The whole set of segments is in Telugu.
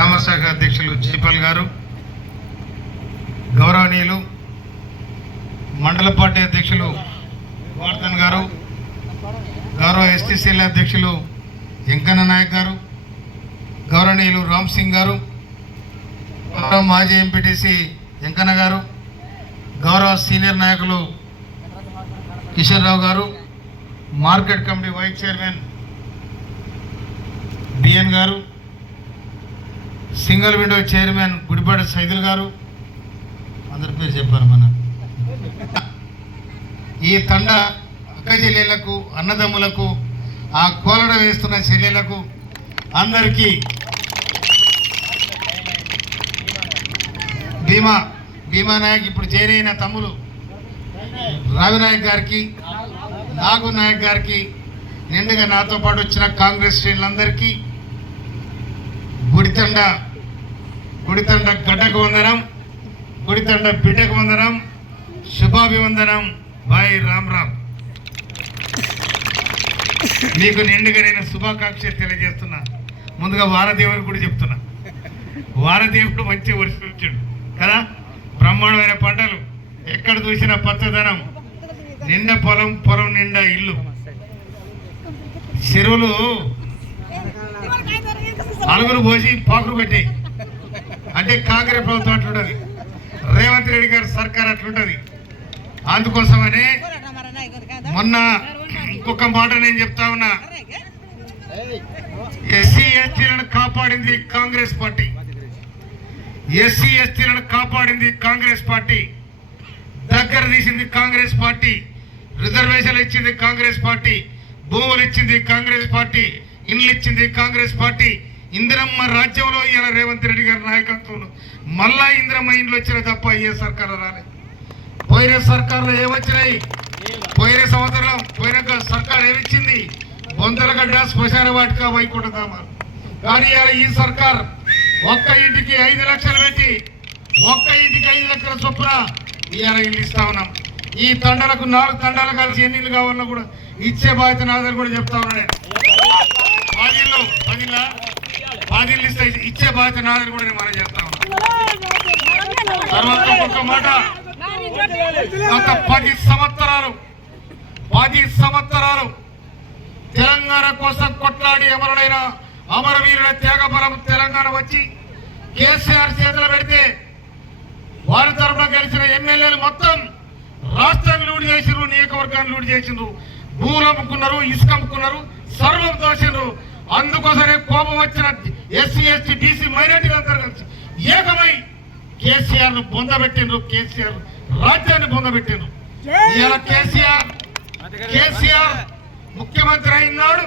గ్రామ శాఖ అధ్యక్షులు జైపాల్ గారు, గౌరవనీయులు మండల పార్టీ అధ్యక్షులు గోవర్ధన్ గారు, గౌరవ ఎస్టీసీల అధ్యక్షులు వెంకన్న నాయక్ గారు, గౌరవనీయులు రామ్ సింగ్ గారు, గౌరవ మాజీ ఎంపీటీసీ వెంకన్న గారు, గౌరవ సీనియర్ నాయకులు కిషన్ రావు గారు, market committee vice chairman BN గారు, single window chairman Gudipati Saidul గారు, అందరి పేరు చెప్పారు. మన ఈ తండ అక్క చెల్లెళ్లకు, అన్నదమ్ములకు, ఆ కోలడ వేస్తున్న చెల్లెళ్లకు అందరికీ భీమా నాయక్ ఇప్పుడు చేరైన తమ్ముడు రవినాయక్ గారికి, నాగు నాయక్ గారికి, నిండుగా నాతో పాటు వచ్చిన కాంగ్రెస్ శ్రేణులందరికీ గుడితండ గడ్డకు వందనం, గుడితండ బిడ్డకు వందనం, శుభాభివందనం. భాయ్ రామ్. మీకు నిండుగా నేను శుభాకాంక్షలు తెలియజేస్తున్నా. ముందుగా వారదేవుని కూడా చెప్తున్నా, వారదేవుడు మంచి వర్షించాడు కదా, బ్రహ్మాండమైన పంటలు, ఎక్కడ చూసినా పచ్చదనం, నిండా పొలం నిండా ఇల్లు, చెరువులు అలుగులు పోసి పాకులు పెట్టి, అంటే కాంగ్రెస్ ప్రభుత్వం అట్లుంటది, రేవంత్ రెడ్డి గారి సర్కార్ అట్లుంటది. అందుకోసమనే మొన్న ఇంకొక మాట నేను చెప్తా ఉన్నా, ఎస్సీ ఎస్టీలను కాపాడింది కాంగ్రెస్ పార్టీ, ఎస్సీ ఎస్టీలను కాపాడింది కాంగ్రెస్ పార్టీ, దగ్గర తీసింది కాంగ్రెస్ పార్టీ, రిజర్వేషన్లు ఇచ్చింది కాంగ్రెస్ పార్టీ, భూములు ఇచ్చింది కాంగ్రెస్ పార్టీ, ఇండ్లు ఇచ్చింది కాంగ్రెస్ పార్టీ. ఇందిరమ్మ రాజ్యంలో ఇవాళ రేవంత్ రెడ్డి గారి నాయకత్వంలో మళ్ళా ఇందిరమ్మ ఇండ్లు వచ్చినాయి తప్ప ఏ సర్కారు రాలేదు. పోయిన సర్కారులో ఏమొచ్చినాయి? పోయిన సంవత్సరం పోయిన సర్కారు ఏమిచ్చింది? బొందలగడ్డ, శ్మశాన వాటిక, వైకుంఠధామాలు. కానీ ఈ సర్కార్ ఒక్క ఇంటికి 5 లక్షలు పెట్టి, ఒక్క ఇంటికి 5 లక్షల చొప్పున ఇవాళ ఇల్లు ఇస్తా ఉన్నాం. ఈ తండాలకు 4 తండాలు కలిసి ఎన్ని ఇల్లు కావాలన్నా కూడా ఇచ్చే బాధ్యత నాదని కూడా చెప్తా ఉన్నాను. 10 ఇల్లు ఇచ్చే బాధ్యత నాదని కూడా నేను మనం చెప్తా ఉన్నాను. తర్వాత ఒక్క మాట, గత 10 సంవత్సరాలు తెలంగాణ కోసం కొట్లాడి అమరుడైన అమరవీరుల త్యాగబలం తెలంగాణ వచ్చి కేసీఆర్ చేతులు పెడితే వారి తరఫున గెలిచిన ఎమ్మెల్యేలు మొత్తం రాష్ట్రాన్ని లూడి చేసిరు, నియోజకవర్గాన్ని లూడి చేసిండ్రు, భూములు అమ్ముకున్నారు, ఇసుక అమ్ముకున్నారు, సర్వం దోషిండ్రు. అందుకోసమే కోపం వచ్చిన ఎస్సీ ఎస్టీ బీసీ మైనార్టీలు అందరూ కలిసి ఏకమై కేసీఆర్ ను బొందబెట్టిండ్రు, కేసీఆర్ రాజ్యాన్ని బొందబెట్టిండ్రు. ఇవాళ కేసీఆర్ ముఖ్యమంత్రి అయినాడు,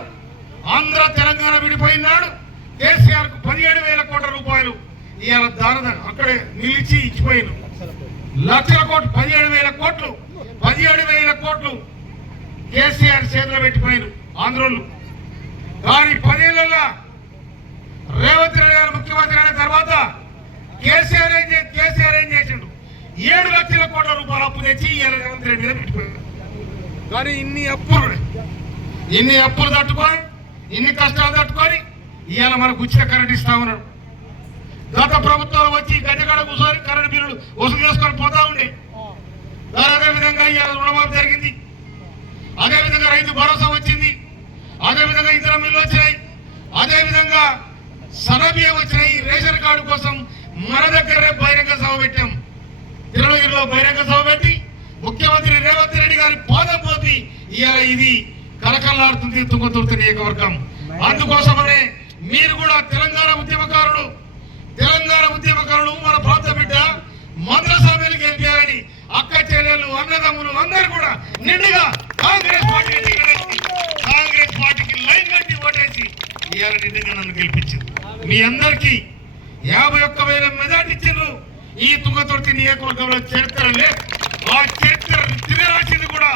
ఆంధ్ర తెలంగాణ విడిపోయినాడు. కేసీఆర్ కు 17,000 కోట్ల రూపాయలు ఇవాళ దాన అక్కడే నిలిచి ఇచ్చిపోయినారు. లక్షల కోట్లు, 17,000 కోట్లు కేసీఆర్ చేతిలో పెట్టిపోయినారు ఆంధ్రోళ్ళు. కానీ 10 ఏళ్లలో రేవంత్ రెడ్డి గారు ముఖ్యమంత్రి అయిన తర్వాత కేసీఆర్ ఏం చేసిండు? 7 లక్షల కోట్ల రూపాయలు అప్పు తెచ్చి ఇవాళ రేవంత్ రెడ్డి గారు పెట్టిపోయారు. కానీ ఇన్ని అప్పులు తట్టుకొని, ఇన్ని కష్టాలు తట్టుకొని ఇవాళ మనకు ఉచిత కరెంట్ ఇస్తా ఉన్నాడు. గత ప్రభుత్వాలు వచ్చి గడ్డగడ కూర్చొని కరెంట్ బిల్లులు వసూలు చేసుకొని పోతా ఉండే. అదేవిధంగా ఇవాళ రుణమాఫీ జరిగింది, అదేవిధంగా రైతు భరోసా వచ్చింది, అదేవిధంగా ఇతర మిల్లు వచ్చినాయి, అదేవిధంగా సన్నబియ్యం వచ్చినాయి. రేషన్ కార్డు కోసం మన దగ్గరే బహిరంగ సభ పెట్టాం. తిరుమలగిరిలో బహిరంగ సభ పెట్టి ముఖ్యమంత్రి రేవంత్ రెడ్డి గారి పాదం పోపి ఇవాళ ఇది కలకల్లాడుతుంది తుంగతుర్తి నియోజకవర్గం. అందుకోసమనే మీరు కూడా తెలంగాణ ఉద్యమకారుడు, మన ప్రాంత బిడ్డ మద్రసాలు గెలిపారని అక్క చెల్లెళ్ళు, అన్నదమ్ములు అందరూ కూడా నిండుగా కాంగ్రెస్ పార్టీకి లైన్ కట్టి ఓటేసి ఇవాళ నిండుగా నన్ను గెలిపించింది. మీ అందరికీ 51,000 మెజార్టీ ఇచ్చిండ్రు. ఈ తుంగతుర్తి నియోజకవర్గంలో చరిత్ర లేదు. ఆ చరిత్ర తిరగరాసింది కూడా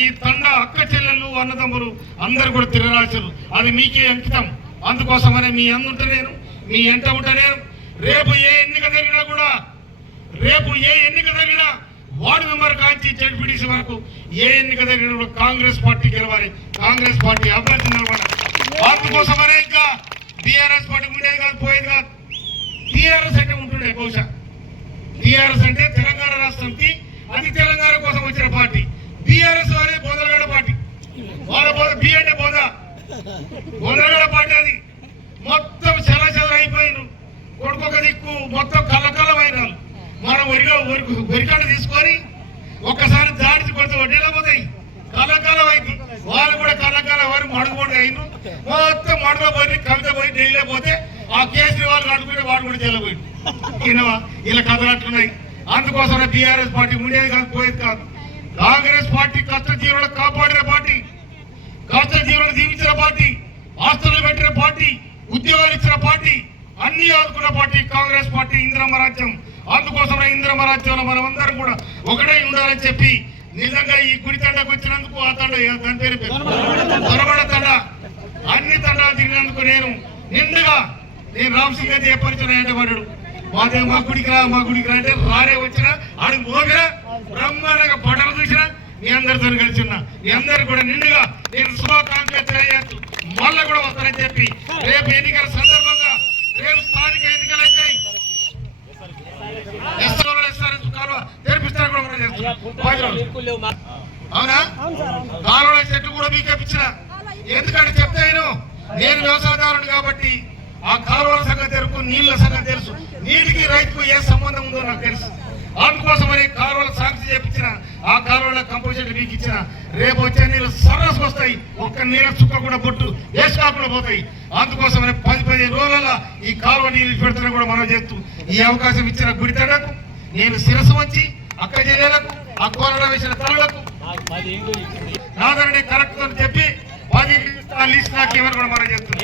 ఈ తండ అక్క చెల్లెళ్ళు, అన్నదమ్ములు అందరూ కూడా తిరగరాశారు. అది మీకే అంకితం. అందుకోసమనే మీ అందుంటే నేను, మీ ఎంట ఉంటే నేను. రేపు ఏ ఎన్నిక జరిగినా వార్డు మెంబర్ కాంచి జడ్పీటీసీ వరకు ఏ ఎన్నిక జరిగినా కూడా కాంగ్రెస్ పార్టీ గెలవాలి, కాంగ్రెస్ పార్టీ అభ్యర్థి నిలబడాలి. అందుకోసమనే ఇంకా బీఆర్ఎస్ పార్టీ ఉండేది కాదు, పోయేది కాదు. ఉంటాయి బహుశా. టీఆర్ఎస్ అంటే తెలంగాణ రాష్ట్రంకి అది తెలంగాణ కోసం వచ్చిన పార్టీ. బీఆర్ఎస్ అనేది బోధనగడ పార్టీ. వాళ్ళ బి అంటే బోధనగడ పార్టీ. అది మొత్తం చెల అయిపోయినారు. కొడుకొక దిక్కు మొత్తం కళ్ళకల్లమైన మనం వరికాడ తీసుకొని ఒక్కసారి దాడిచి కొడితే వడ్డీలో పోతాయి. కళ్ళకల్లం అయింది. వాళ్ళు కూడా కళ్ళకల్లం వారు మడుగుబడి అయిన మొత్తం మడుగులో పోయి కవిత పోయి ఢిల్లీలో పోతే ఆ కేజ్రీవాల్ అడుగుతుంటే వాడు కూడా జైలుపోయింది. ఈయనవా ఇలా కథలట్టున్నాయి. అందుకోసం బీఆర్ఎస్ పార్టీ ఉండేది కాదు, పోయేది కాదు. కాంగ్రెస్ పార్టీ కష్టజీవులను కాపాడిన పార్టీ, కష్టజీవులను దీవించిన పార్టీ, ఆస్తులు పెట్టిన పార్టీ, ఉద్యోగాలు ఇచ్చిన పార్టీ, అన్ని ఆదుకున్న పార్టీ కాంగ్రెస్ పార్టీ. ఇందిరమ్మ రాజ్యం. అందుకోసం ఇందిరమ్మ రాజ్యంలో మనం అందరం కూడా ఒకటే ఉండాలని చెప్పి నిజంగా ఈ గుడి తండకు వచ్చినందుకు ఆ తండ దాని పేరు తొరబడ తండ అన్ని తండాలు తిరిగినందుకు నేను నిండుగా రామసింగ్ అయితే పరిచయం ఏంటన్నాడు. మా గుడికి రా అంటే రారే వచ్చిన ఆడు మోగిన బ్రహ్మాండంగా పటలు చూసినా మీ అందరితో కలిసి ఉన్నా. మీ అందరు కూడా నిండుగా నేను శుభాకాంక్షలు తెలియజేస్తూ మళ్ళీ కూడా వస్తానని చెప్పి రేపు ఎన్నికల సందర్భంగా రేపు స్థానిక ఎన్నికలు వచ్చాయి. తెరిపిస్తారు అవునా? కాలువల చెట్లు కూడా మీకు ఇప్పించిన. ఎందుకంటే చెప్తే నేను వ్యవసాయదారుడు కాబట్టి ఆ కాలువల సంగతి తెలుసు, నీళ్ల సంగతి తెలుసు. నీటికి రైతుకు ఏ సంబంధం ఉందో నాకు తెలుసు. అందుకోసమని కాలువల సాక్షి చేపించిన ఆ కాలువల కంపల్సరీ మీకు ఇచ్చిన. రేపు వచ్చే నీళ్ళు సరస్సు వస్తాయి. ఒక్క నీళ్ళ చుక్క కూడా బొట్టు వేసి కాకుండా పోతాయి. అందుకోసమని 10-15 రోజులలో ఈ కాలువ నీళ్ళు పెడుతున్నా కూడా మనం చేస్తూ ఈ అవకాశం ఇచ్చిన గుడితడకు నేను శిరస్సు వచ్చి అక్క జిల్లాలకు ఆ కోరడ వేసిన తలలకు నాదరని కరెక్ట్ అని చెప్పి 10 లిస్ట్ నాకు ఇవ్వని కూడా మనం చేస్తున్నాం.